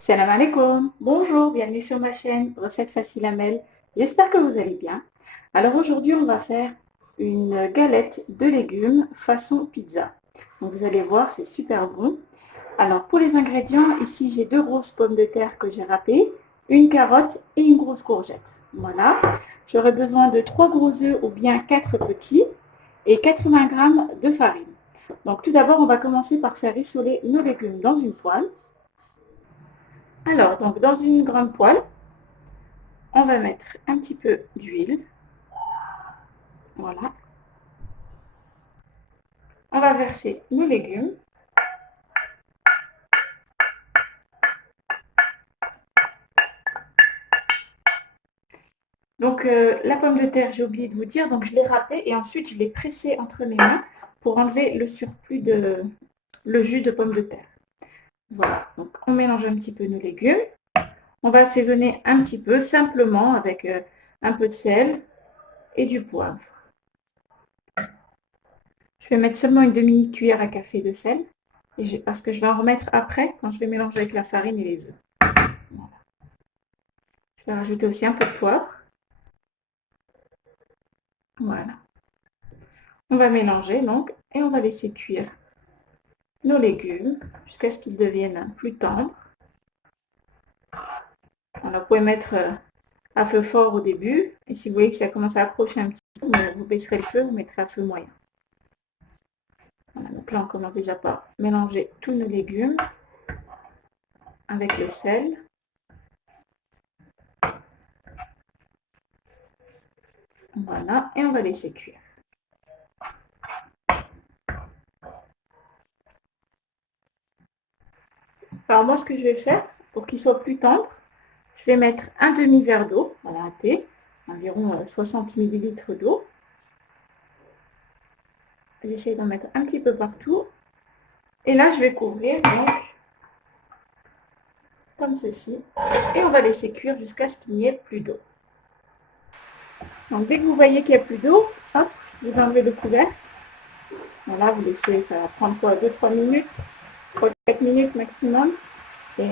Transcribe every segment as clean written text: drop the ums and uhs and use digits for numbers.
Salam alaikum, bonjour, bienvenue sur ma chaîne Recettes Faciles Amel. J'espère que vous allez bien. Alors aujourd'hui, on va faire une galette de légumes façon pizza. Donc vous allez voir, c'est super bon. Alors pour les ingrédients, ici j'ai 2 grosses pommes de terre que j'ai râpées, une carotte et une grosse courgette. Voilà. J'aurai besoin de 3 gros œufs ou bien 4 petits et 80 g de farine. Donc tout d'abord, on va commencer par faire rissoler nos légumes dans une poêle. Alors, donc dans une grande poêle, on va mettre un petit peu d'huile. Voilà. On va verser nos légumes. Donc la pomme de terre, j'ai oublié de vous dire, donc je l'ai râpée et ensuite je l'ai pressée entre mes mains pour enlever le surplus le jus de pomme de terre. Voilà, donc on mélange un petit peu nos légumes. On va assaisonner un petit peu simplement avec un peu de sel et du poivre. Je vais mettre seulement une demi-cuillère à café de sel parce que je vais en remettre après quand je vais mélanger avec la farine et les œufs. Voilà. Je vais rajouter aussi un peu de poivre. Voilà. On va mélanger donc et on va laisser cuire nos légumes jusqu'à ce qu'ils deviennent plus tendres. Alors, vous pouvez mettre à feu fort au début et si vous voyez que ça commence à approcher un petit peu, vous baisserez le feu, vous mettrez à feu moyen. Voilà, donc là, on commence déjà par mélanger tous nos légumes avec le sel. Voilà, et on va laisser cuire. Alors moi, ce que je vais faire, pour qu'il soit plus tendre, je vais mettre un demi-verre d'eau, voilà, un thé, environ 60 ml d'eau. J'essaie d'en mettre un petit peu partout. Et là, je vais couvrir, donc, comme ceci. Et on va laisser cuire jusqu'à ce qu'il n'y ait plus d'eau. Donc, dès que vous voyez qu'il n'y a plus d'eau, hop, vous enlevez le couvercle. Voilà, vous laissez, ça va prendre quoi, 2-3 minutes, 3-4 minutes maximum. Et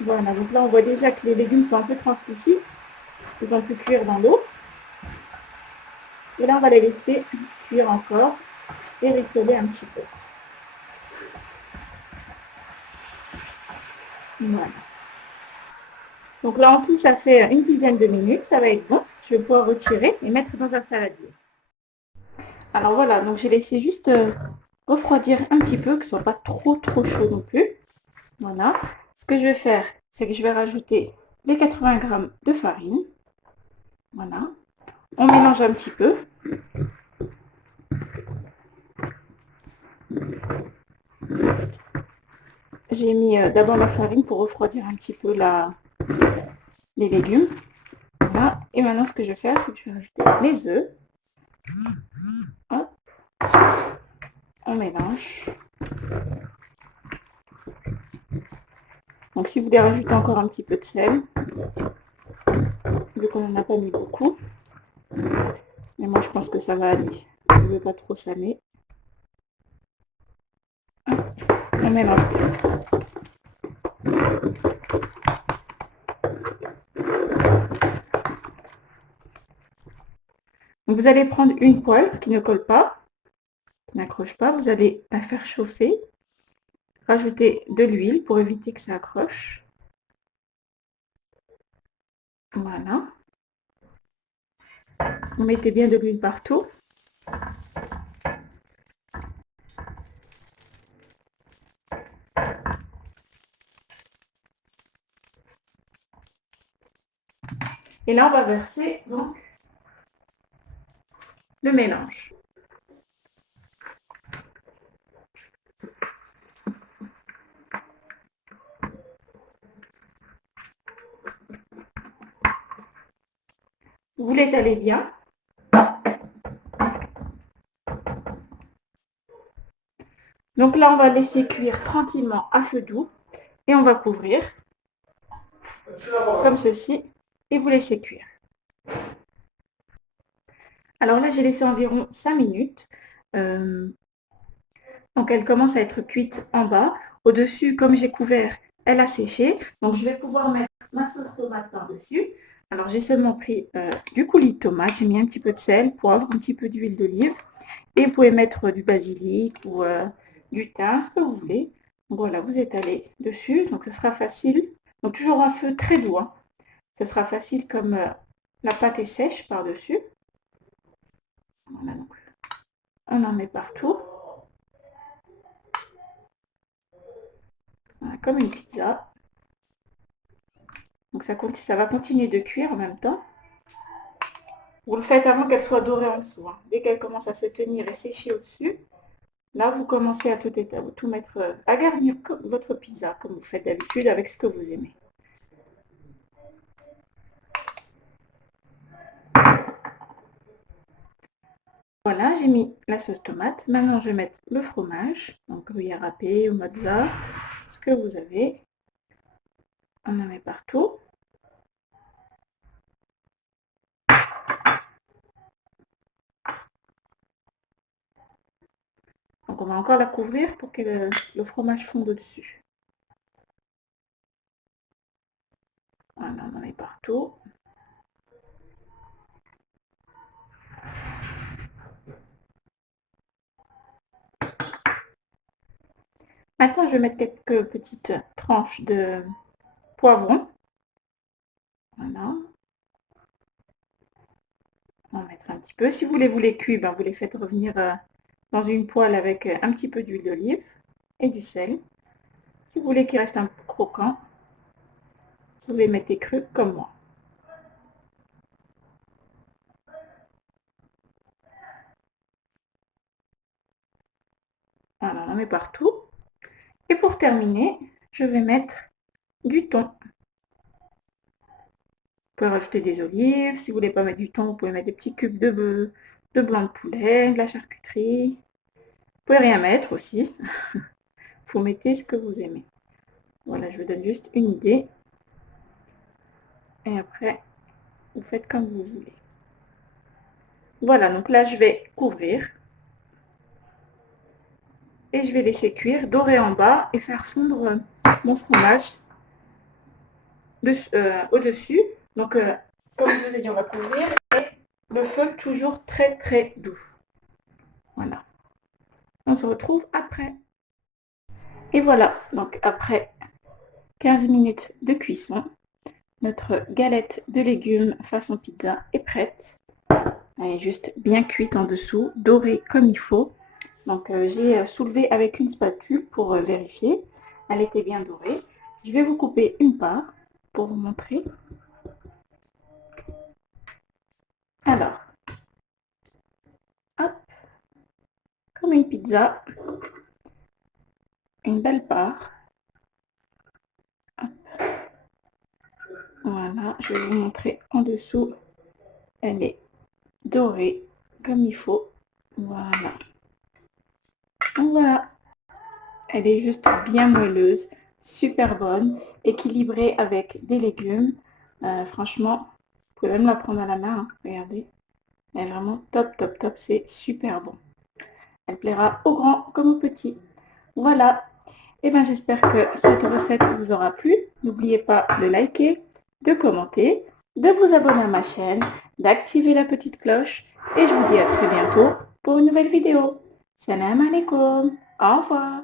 voilà, donc là, on voit déjà que les légumes sont un peu translucides. Ils ont pu cuire dans l'eau. Et là, on va les laisser cuire encore et rissoler un petit peu. Voilà. Donc là, en tout, ça fait une dizaine de minutes. Ça va être bon. Je vais pouvoir retirer et mettre dans un saladier. Alors voilà, donc j'ai laissé juste refroidir un petit peu, que ce soit pas trop chaud non plus. Voilà. Ce que je vais faire, c'est que je vais rajouter les 80 g de farine. Voilà. On mélange un petit peu. J'ai mis d'abord la farine pour refroidir un petit peu les légumes. Voilà. Et maintenant, ce que je vais faire, c'est que je vais rajouter les œufs. Hop. On mélange. Donc, si vous voulez rajouter encore un petit peu de sel, vu qu'on n'en a pas mis beaucoup, mais moi, je pense que ça va aller. Je ne veux pas trop saler. Hop. On mélange bien. Donc, vous allez prendre une poêle qui ne colle pas, qui n'accroche pas. Vous allez la faire chauffer. Rajouter de l'huile pour éviter que ça accroche. Voilà. Vous mettez bien de l'huile partout. Et là, on va verser donc le mélange. Vous l'étalez bien. Donc là, on va laisser cuire tranquillement à feu doux et on va couvrir comme ceci et vous laissez cuire. Alors là, j'ai laissé environ 5 minutes. Donc elle commence à être cuite en bas. Au-dessus, comme j'ai couvert, elle a séché. Donc, je vais pouvoir mettre ma sauce tomate par-dessus. Alors, j'ai seulement pris du coulis de tomate. J'ai mis un petit peu de sel, poivre, un petit peu d'huile d'olive. Et vous pouvez mettre du basilic ou du thym, ce que vous voulez. Donc, voilà, vous étalez dessus. Donc, ce sera facile. Donc, toujours un feu très doux. Hein. Ce sera facile comme la pâte est sèche par-dessus. Voilà, donc on en met partout. Voilà, comme une pizza. Donc ça va continuer de cuire en même temps. Vous le faites avant qu'elle soit dorée en dessous. Hein. Dès qu'elle commence à se tenir et sécher au-dessus, là vous commencez à tout mettre, à garnir votre pizza comme vous faites d'habitude avec ce que vous aimez. Voilà, j'ai mis la sauce tomate. Maintenant, je vais mettre le fromage, donc gruyère râpé ou mozza, ce que vous avez. On en met partout. Donc, on va encore la couvrir pour que le fromage fonde au-dessus. Voilà, on en met partout. Maintenant, je vais mettre quelques petites tranches de poivron. Voilà. On va mettre un petit peu. Si vous les cuire, ben, vous les faites revenir dans une poêle avec un petit peu d'huile d'olive et du sel. Si vous voulez qu'ils restent un peu croquants, vous les mettez crus comme moi. Voilà, on en met partout. Et pour terminer, je vais mettre du thon. Vous pouvez rajouter des olives. Si vous ne voulez pas mettre du thon, vous pouvez mettre des petits cubes de blanc de poulet, de la charcuterie. Vous pouvez rien mettre aussi. Vous mettez ce que vous aimez. Voilà, je vous donne juste une idée. Et après, vous faites comme vous voulez. Voilà, donc là, je vais couvrir. Et je vais laisser cuire, dorer en bas et faire fondre mon fromage au-dessus. Donc, comme je vous ai dit, on va couvrir. Et le feu toujours très très doux. Voilà. On se retrouve après. Et voilà, donc après 15 minutes de cuisson, notre galette de légumes façon pizza est prête. Elle est juste bien cuite en dessous, dorée comme il faut. Donc j'ai soulevé avec une spatule pour vérifier. Elle était bien dorée. Je vais vous couper une part pour vous montrer. Alors, hop, comme une pizza, une belle part. Hop. Voilà, je vais vous montrer en dessous. Elle est dorée comme il faut. Voilà. Donc voilà, elle est juste bien moelleuse, super bonne, équilibrée avec des légumes. Franchement, vous pouvez même la prendre à la main, hein, regardez. Elle est vraiment top, top, top, c'est super bon. Elle plaira aux grands comme aux petits. Voilà, et bien j'espère que cette recette vous aura plu. N'oubliez pas de liker, de commenter, de vous abonner à ma chaîne, d'activer la petite cloche. Et je vous dis à très bientôt pour une nouvelle vidéo. Salam alaikum, au revoir.